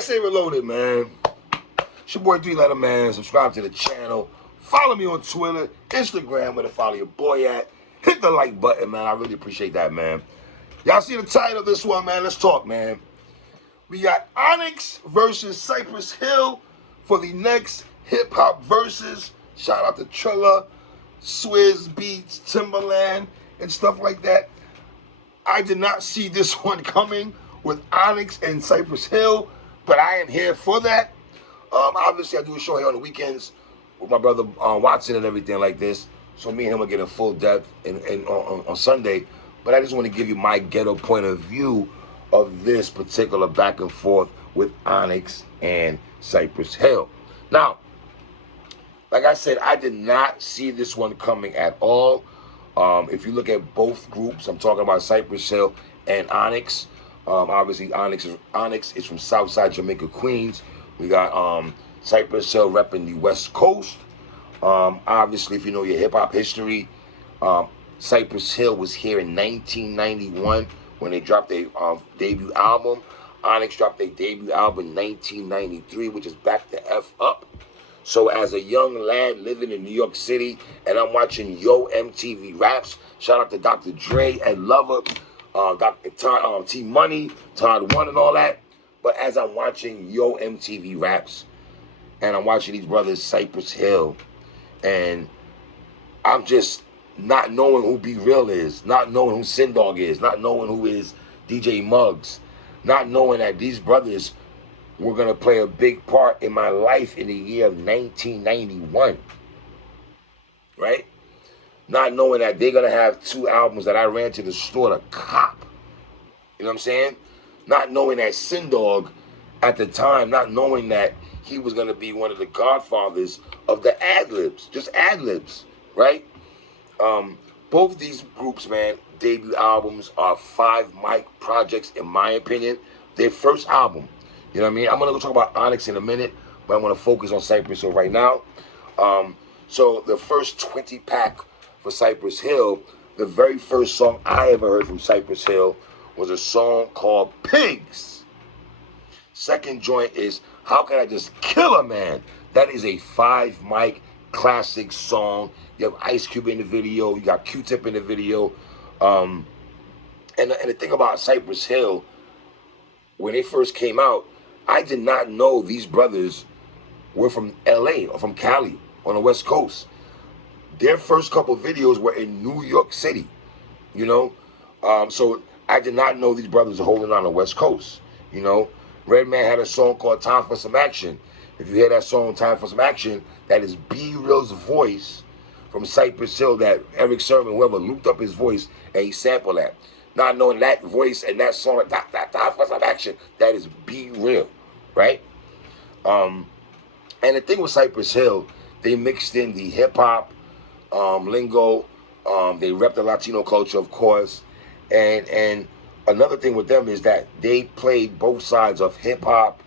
PSA Reloaded, man. It's your boy 3-Letter Man. Subscribe to the channel. Follow me on Twitter, Instagram, where to follow your boy at. Hit the like button, man. I really appreciate that, man. Y'all see the title of this one, man? Let's talk, man. We got Onyx versus Cypress Hill for the next hip-hop versus. Shout out to Trilla, Swizz Beats, Timberland, and stuff like that. I did not see this one coming with Onyx and Cypress Hill, but I am here for that. Obviously, I do a show here on the weekends with my brother Watson and everything like this. So me and him will get in full depth on Sunday. But I just want to give you my ghetto point of view of this particular back and forth with Onyx and Cypress Hill. Now, like I said, I did not see this one coming at all. If you look at both groups, I'm talking about Cypress Hill and Onyx. Obviously, Onyx is from Southside Jamaica, Queens. We got Cypress Hill repping the West Coast. Obviously, if you know your hip-hop history, Cypress Hill was here in 1991 when they dropped their debut album. Onyx dropped their debut album in 1993, which is Back the F Up. So as a young lad living in New York City, and I'm watching Yo MTV Raps, shout out to Dr. Dre and Lover, Dr. T Money, Todd One and all that. But as I'm watching Yo MTV Raps, and I'm watching these brothers Cypress Hill, and I'm just not knowing who Be Real is, not knowing who Sin Dog is, not knowing who is DJ Muggs, not knowing that these brothers were going to play a big part in my life in the year of 1991, right? Not knowing that they're going to have 2 albums that I ran to the store to cop. You know what I'm saying? Not knowing that Sin Dog at the time, not knowing that he was going to be one of the godfathers of the ad-libs, just ad-libs, right? Both these groups, man, debut albums are 5 mic projects, in my opinion. Their first album, you know what I mean? I'm going to go talk about Onyx in a minute, but I'm going to focus on Cypress Hill right now. So the first 20-pack for Cypress Hill, the very first song I ever heard from Cypress Hill was a song called Pigs. Second joint is How Can I Just Kill a Man? That is a 5 mic classic song. You have Ice Cube in the video. You got Q-Tip in the video. And the thing about Cypress Hill, when they first came out, I did not know these brothers were from LA or from Cali on the West Coast. Their first couple videos were in New York City, you know? So I did not know these brothers were holding on the West Coast, you know? Redman had a song called Time for Some Action. If you hear that song, Time for Some Action, that is Be Real's voice from Cypress Hill, that Eric Sermon, whoever, looped up his voice and he sampled that. Not knowing that voice and that song, Time for Some Action, that is Be Real, right? And the thing with Cypress Hill, they mixed in the hip-hop lingo. They rep the Latino culture, of course. And another thing with them is that they played both sides of hip-hop,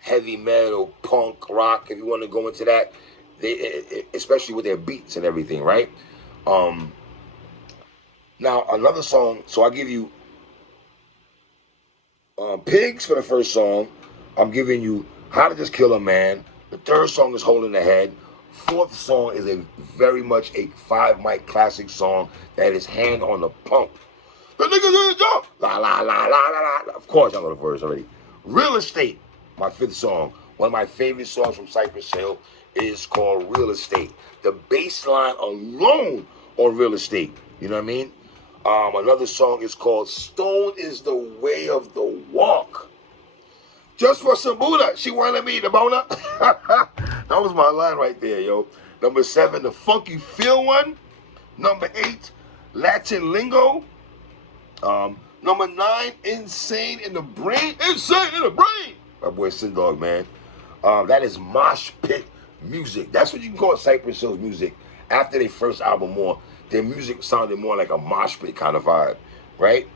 heavy metal, punk, rock, if you want to go into that, especially with their beats and everything, right? Now, another song, so I give you Pigs for the first song. I'm giving you How to Just Kill a Man. The third song is Holding the Head. Fourth song is very much a 5 mic classic song that is Hand on the Pump. The niggas in the jump. La, la, la, la, la, la. Of course, I know the verse already. Real Estate, my 5th song. One of my favorite songs from Cypress Hill is called Real Estate. The bass line alone on Real Estate. You know what I mean? Another song is called Stone is the Way of the Walk. Just for some Buddha, she wanted me the boner. That was my line right there, yo. Number 7, the Funky Feel one. Number 8, Latin Lingo. Number 9, Insane in the Brain. Insane in the Brain. My boy Sin Dog, man. That is mosh pit music. That's what you can call Cypress Hill's music. After their first album, their music sounded more like a mosh pit kind of vibe, right?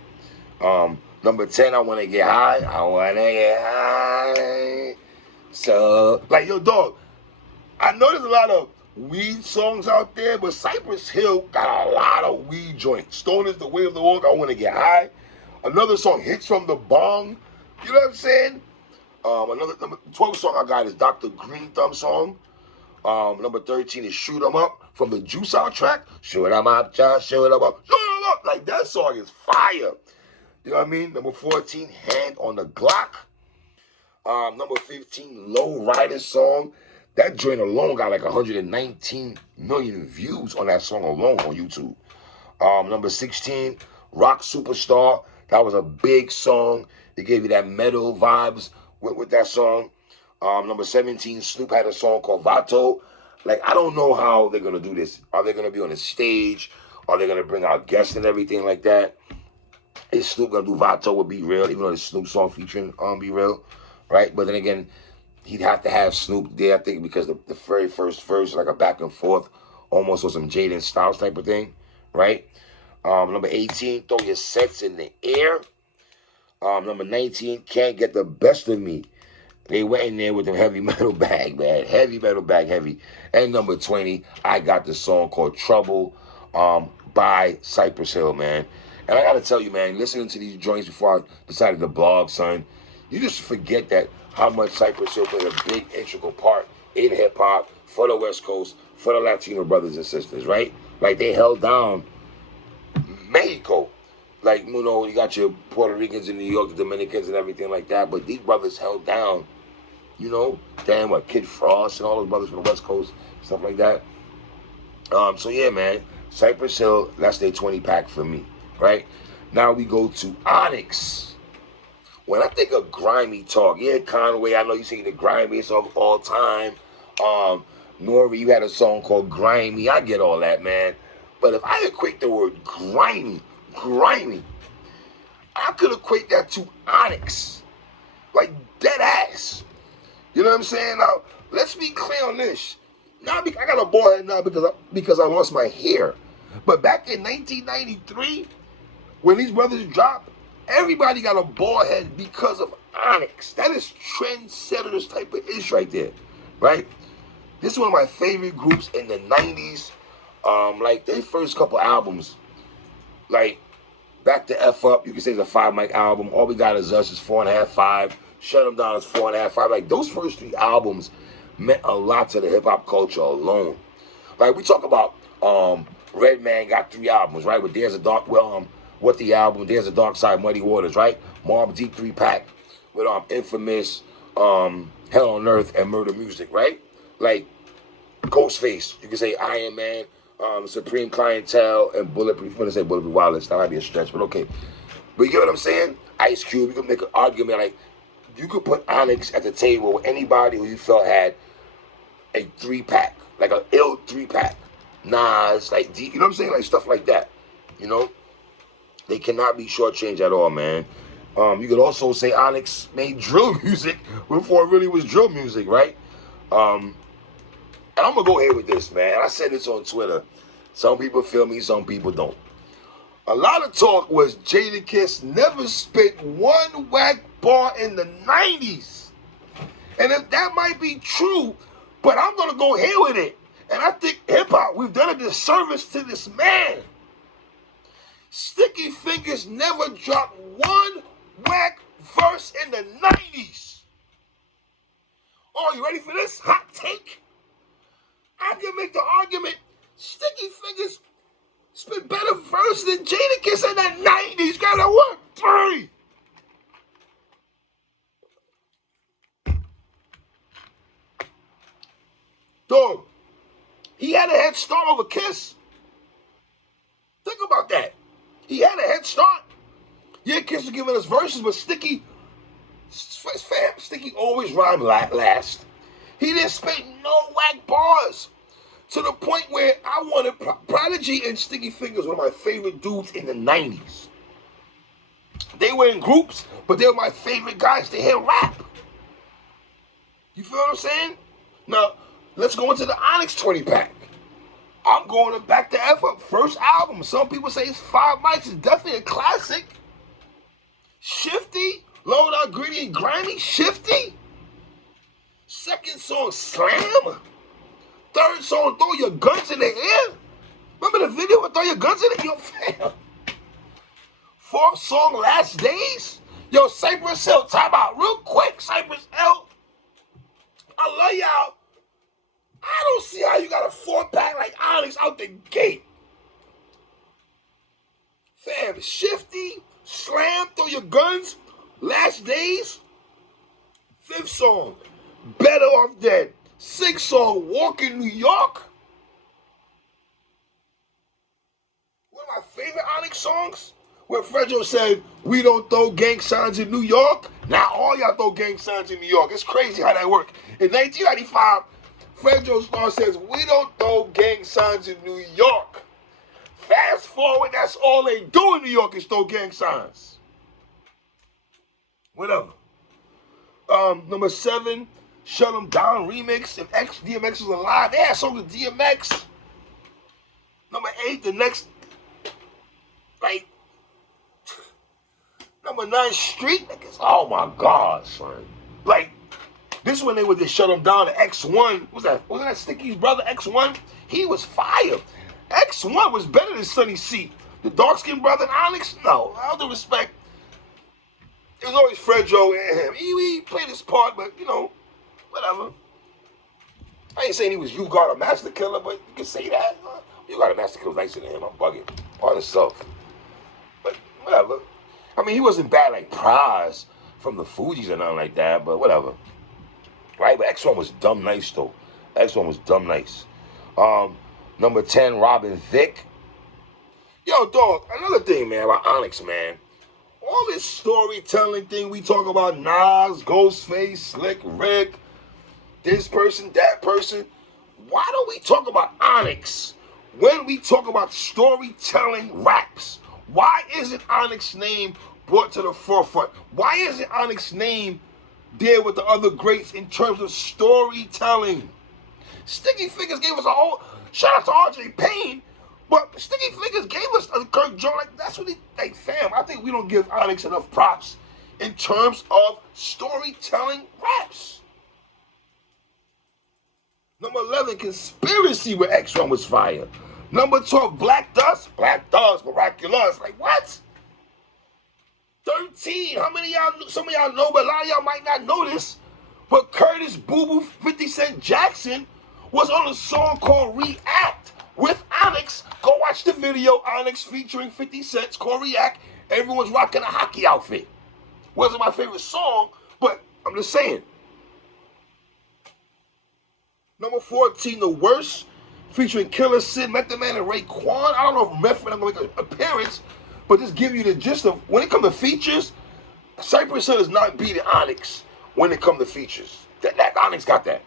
Number 10, I Want to Get High. I want to get high. So, like, yo, dog, I know there's a lot of weed songs out there, but Cypress Hill got a lot of weed joints. Stone is the Way of the Walk. I Want to Get High. Another song, Hits from the Bong. You know what I'm saying? Another number 12 song I got is Dr. Green Thumb song. Number 13 is Shoot 'Em Up from the Juice soundtrack. Shoot 'em up, just shoot 'em up, shoot 'em up. Like, that song is fire. You know what I mean? Number 14, Hand on the Glock. Number 15, Low Rider song. That joint alone got like 119 million views on that song alone on YouTube. Number 16, Rock Superstar. That was a big song. It gave you that metal vibes with that song. Number 17, Snoop had a song called Vato. Like, I don't know how they're going to do this. Are they going to be on the stage? Are they going to bring out guests and everything like that? Is Snoop going to do Vato with Be Real, even though it's Snoop song featuring Be Real, right? But then again, he'd have to have Snoop there, I think, because the very first verse, like a back and forth, almost was some Jaden Styles type of thing, right? Number 18, Throw Your Sets in the Air. Number 19, Can't Get the Best of Me. They went in there with them heavy metal bag, man. Heavy metal bag, heavy. And number 20, I got the song called Trouble by Cypress Hill, man. And I got to tell you, man, listening to these joints before I decided to blog, son, you just forget that how much Cypress Hill played a big, integral part in hip-hop for the West Coast, for the Latino brothers and sisters, right? Like, they held down Mexico. Like, you know, you got your Puerto Ricans in New York, the Dominicans and everything like that, but these brothers held down, you know, damn, what, Kid Frost and all those brothers from the West Coast, stuff like that. So, yeah, man, Cypress Hill, that's their 20-pack for me, right? Now we go to Onyx. When I think of grimy talk, yeah, Conway, I know you say the grimiest of all time. Nori, you had a song called Grimy. I get all that, man. But if I equate the word grimy, I could equate that to Onyx. Like, dead ass. You know what I'm saying? Now, let's be clear on this. Now, I got a bald head now because I lost my hair. But back in 1993, when these brothers dropped, everybody got a bald head because of Onyx. That is trendsetters type of ish right there, right? This is one of my favorite groups in the 90s. Like, their first couple albums, like, Back to F Up, you can say it's a 5 mic album. All We Got Is Us is 4.5, 5. Shut Them Down is 4.5, 5. Like, those first 3 albums meant a lot to the hip-hop culture alone. Like, we talk about Redman got 3 albums, right? But There's a Dark, what the album, There's a Dark Side, Muddy Waters, right? Mobb Deep 3-pack with Infamous, Hell on Earth, and Murder Music, right? Like, Ghostface, you can say Iron Man, Supreme Clientele, and Bulletproof. I'm going to say Bulletproof Wireless. That might be a stretch, but okay. But you get what I'm saying? Ice Cube, you can make an argument like, you could put Onyx at the table with anybody who you felt had a 3-pack, like an ill 3-pack. Nas, like, you know what I'm saying? Like, stuff like that, you know? They cannot be shortchanged at all, man. You could also say Onyx made drill music before it really was drill music, right? And I'm going to go ahead with this, man. I said this on Twitter. Some people feel me, some people don't. A lot of talk was Jadakiss never spit one whack bar in the 90s. And if that might be true, but I'm going to go ahead with it. And I think hip-hop, we've done a disservice to this man. Sticky Fingers never dropped one whack verse in the 90s. Oh, you ready for this hot take? I can make the argument Sticky Fingers spit better verse than Jadakiss in the 90s. Got a 1, 3. Dog, he had a head start over Kiss. Think about that. He had a head start. Yeah, Kiss was giving us verses, but Sticky always rhymed last. He didn't spit no whack bars. To the point where I wanted Prodigy and Sticky Fingers, one of my favorite dudes in the 90s. They were in groups, but they were my favorite guys to hear rap. You feel what I'm saying? Now, let's go into the Onyx 20-pack. I'm going back to F Up. First album. Some people say it's 5 mics. It's definitely a classic. Shifty. Low Down, Gritty, and Grimy. Shifty. Second song, Slam. Third song, Throw Your Guns in the Air. Remember the video with Throw Your Guns in the Air? Yo, fam. Fourth song, Last Days. Yo, Cypress Hill, time out real quick. Cypress, I love y'all. I don't see how you got a 4-pack like Onyx out the gate. Fam, Shifty, Slam, Throw Your Guns, Last Days. 5th song, Better Off Dead. 6th song, Walk in New York. One of my favorite Onyx songs, where Fredro said, we don't throw gang signs in New York. Now all y'all throw gang signs in New York. It's crazy how that worked. In 1995, Fredro Starr says, we don't throw gang signs in New York. Fast forward, that's all they do in New York is throw gang signs. Whatever. Number 7, Shut 'Em Down remix. If DMX was alive, they had songs with DMX. Number 8, the next, like, number 9, Street niggas. Oh my God, son. Like, this one they would just Shut 'Em Down. The X1, wasn't that Sticky's brother, X1? He was fire. X1 was better than Sonny C. The dark-skinned brother in Onyx, no, all due respect. It was always Fredro and him. He played his part, but, you know, whatever. I ain't saying he was You Got a Master Killer, but you can say that. You Got a Master Killer was nicer than him. I'm bugging. On himself. But, whatever. I mean, he wasn't bad like Prize from the Fugees or nothing like that, but whatever. Right? But X1 was dumb nice, though. X1 was dumb nice. Number 10, Robin Thicke. Yo, dog, another thing, man, about Onyx, man. All this storytelling thing we talk about, Nas, Ghostface, Slick Rick, this person, that person. Why don't we talk about Onyx when we talk about storytelling raps? Why isn't Onyx's name brought to the forefront? Why isn't Onyx's name there with the other greats in terms of storytelling? Sticky Fingers gave us a whole, shout out to RJ Payne, but Sticky Fingers gave us a Kirk Jones. Like, that's what he, like, fam, I think we don't give Onyx enough props in terms of storytelling raps. Number 11, Conspiracy with X1 was fire. Number 12, Black Dust, Miraculous. Like, what? 13, how many of y'all, some of y'all know, but a lot of y'all might not know this, but Curtis Boo Boo 50 Cent Jackson was on a song called React with Onyx. Go watch the video, Onyx featuring 50 Cent, called React. Everyone's rocking a hockey outfit. Wasn't my favorite song, but I'm just saying. Number 14, The Worst, featuring Killer Sid, Method Man, and Raekwon. I don't know if Method Man going to make an appearance, but just give you the gist of, when it comes to features, Cypress Hill is not beating Onyx when it comes to features. That Onyx got that.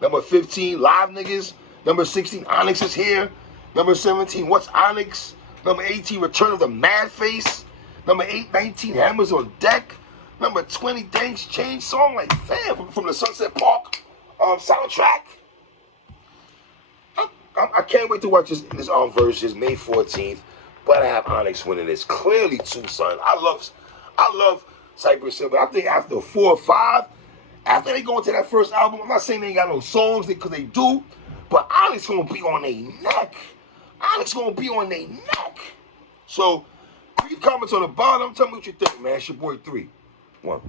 Number 15, Live Niggas. Number 16, Onyx is Here. Number 17, What's Onyx? Number 18, Return of the Mad Face. Number 19, Hammers on Deck. Number 20, Things Change song, like, fam, from the Sunset Park soundtrack. I can't wait to watch this versus May 14th, but I have Onyx winning this clearly too, son. I love Cypress Hill, but I think after 4 or 5, after they go into that first album, I'm not saying they ain't got no songs, because they do, but Onyx gonna be on their neck. Onyx gonna be on their neck. So, leave comments on the bottom. Tell me what you think, man. It's your boy 3. 1.